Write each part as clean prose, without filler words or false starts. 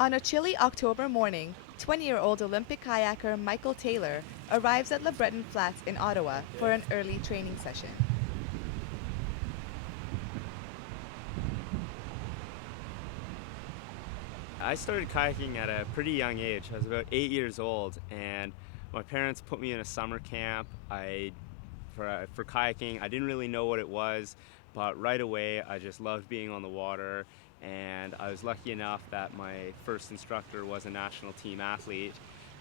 On a chilly October morning, 20-year-old Olympic kayaker Michael Taylor arrives at Le Breton Flats in Ottawa for an early training session. I started kayaking at a pretty young age. I was about 8 years old, and my parents put me in a summer camp. For kayaking, I didn't really know what it was, but right away I just loved being on the water. And I was lucky enough that my first instructor was a national team athlete,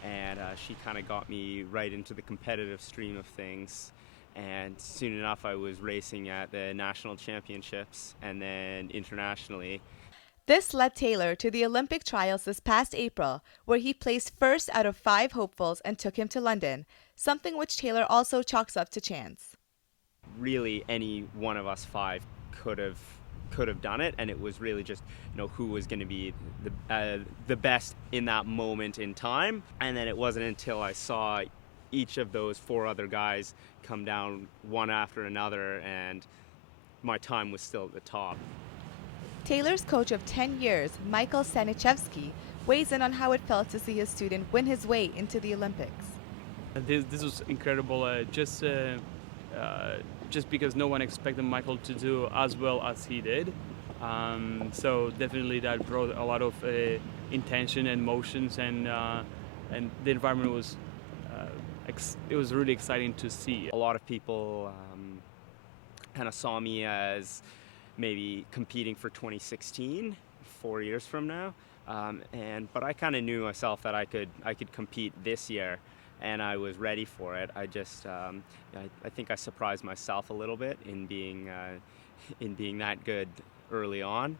and she kind of got me right into the competitive stream of things. And soon enough, I was racing at the national championships and then internationally. This led Taylor to the Olympic trials this past April, where he placed first out of 5 hopefuls and took him to London, something which Taylor also chalks up to chance. Really, any one of us five could have done it, and it was really just who was going to be the best in that moment in time. And then it wasn't until I saw each of those four other guys come down one after another, and my time was still at the top. Taylor's coach of 10 years, Michael Staniszewski, weighs in on how it felt to see his student win his way into the Olympics. This was incredible, just because no one expected Michael to do as well as he did. So definitely that brought a lot of intention and emotions, and the environment was it was really exciting to see. A lot of people kind of saw me as maybe competing for 2016, 4 years from now, but I kind of knew myself that I could compete this year, and I was ready for it. I think I surprised myself a little bit in being that good early on.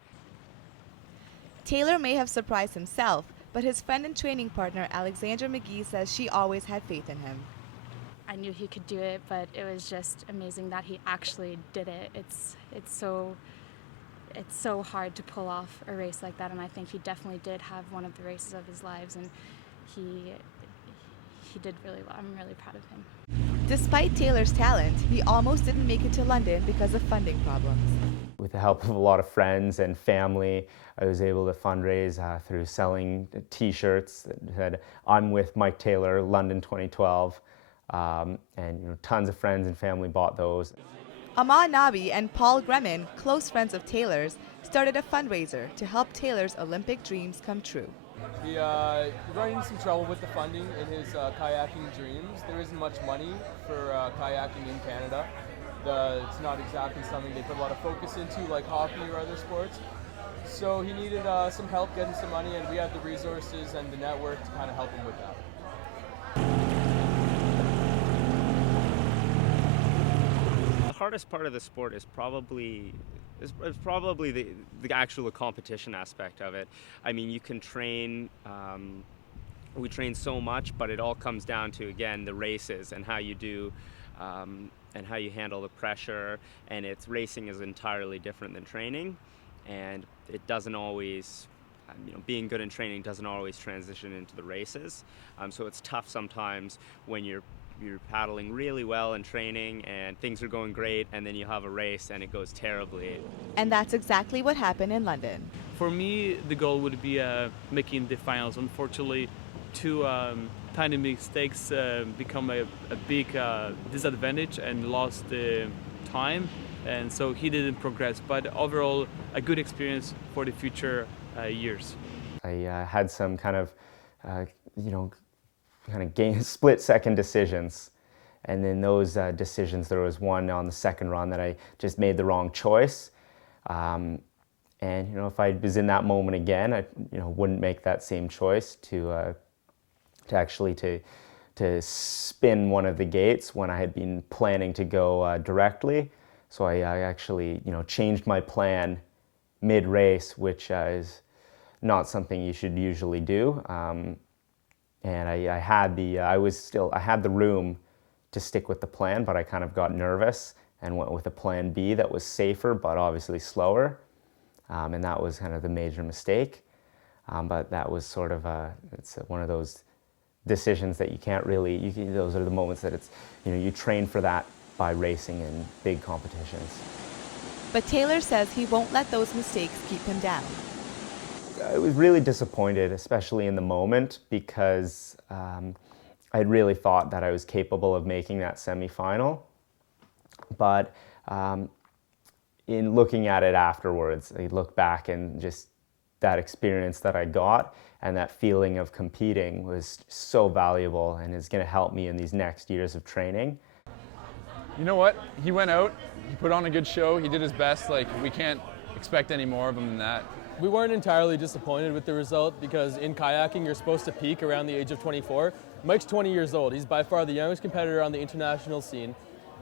Taylor may have surprised himself, but his friend and training partner Alexandra McGee says she always had faith in him. I knew he could do it, but it was just amazing that he actually did it. It's so hard to pull off a race like that, and I think he definitely did have one of the races of his lives, and he did really well. I'm really proud of him. Despite Taylor's talent, he almost didn't make it to London because of funding problems. With the help of a lot of friends and family, I was able to fundraise through selling T-shirts that said, "I'm with Mike Taylor, London 2012." And tons of friends and family bought those. Aman Nabi and Paul Gremin, close friends of Taylor's, started a fundraiser to help Taylor's Olympic dreams come true. He ran into some trouble with the funding in his kayaking dreams. There isn't much money for kayaking in Canada. It's not exactly something they put a lot of focus into like hockey or other sports. So he needed some help getting some money, and we had the resources and the network to kind of help him with that. The hardest part of the sport is probably the actual competition aspect of it. I mean, you can train, we train so much, but it all comes down to, again, the races and how you do, and how you handle the pressure. And racing is entirely different than training, and it doesn't always, being good in training doesn't always transition into the races. So it's tough sometimes when you're paddling really well in training and things are going great, and then you have a race and it goes terribly. And that's exactly what happened in London. For me, the goal would be making the finals. Unfortunately, two tiny mistakes become a big disadvantage and lost time, and so he didn't progress. But overall, a good experience for the future years. I had some kind of, split-second decisions. And then those decisions, there was one on the second run that I just made the wrong choice. And if I was in that moment again, I wouldn't make that same choice to spin one of the gates when I had been planning to go directly. So I actually changed my plan mid-race, which is not something you should usually do. And I had the room to stick with the plan, but I kind of got nervous and went with a plan B that was safer, but obviously slower. And that was kind of the major mistake. But that was sort of it's one of those decisions that you can't really, those are the moments that you train for that by racing in big competitions. But Taylor says he won't let those mistakes keep him down. I was really disappointed, especially in the moment, because I really thought that I was capable of making that semifinal. But in looking at it afterwards, I look back and just that experience that I got and that feeling of competing was so valuable and is going to help me in these next years of training. You know what? He went out, he put on a good show, he did his best. Like, we can't expect any more of him than that. We weren't entirely disappointed with the result because in kayaking you're supposed to peak around the age of 24. Mike's 20 years old. He's by far the youngest competitor on the international scene.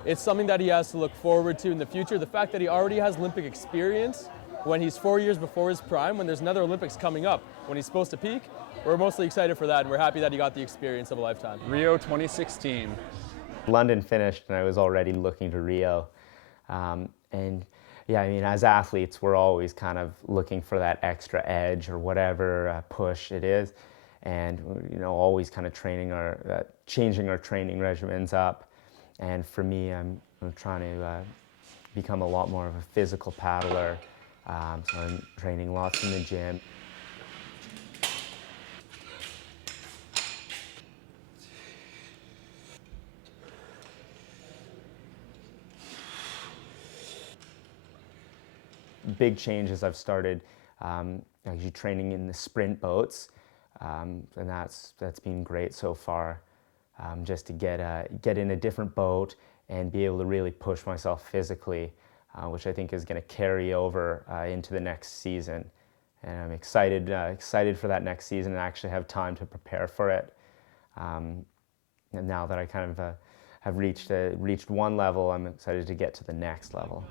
It's something that he has to look forward to in the future. The fact that he already has Olympic experience when he's 4 years before his prime, when there's another Olympics coming up, when he's supposed to peak, we're mostly excited for that, and we're happy that he got the experience of a lifetime. Rio 2016. London finished and I was already looking to Rio. And yeah, I mean, as athletes, we're always kind of looking for that extra edge or whatever push it is. And, you know, always kind of changing our training regimens up. And for me, I'm trying to become a lot more of a physical paddler. So I'm training lots in the gym. Big changes, I've started actually training in the sprint boats, and that's been great so far. Just to get in a different boat and be able to really push myself physically, which I think is going to carry over into the next season. And I'm excited for that next season and actually have time to prepare for it. And now that I kind of have reached one level, I'm excited to get to the next level.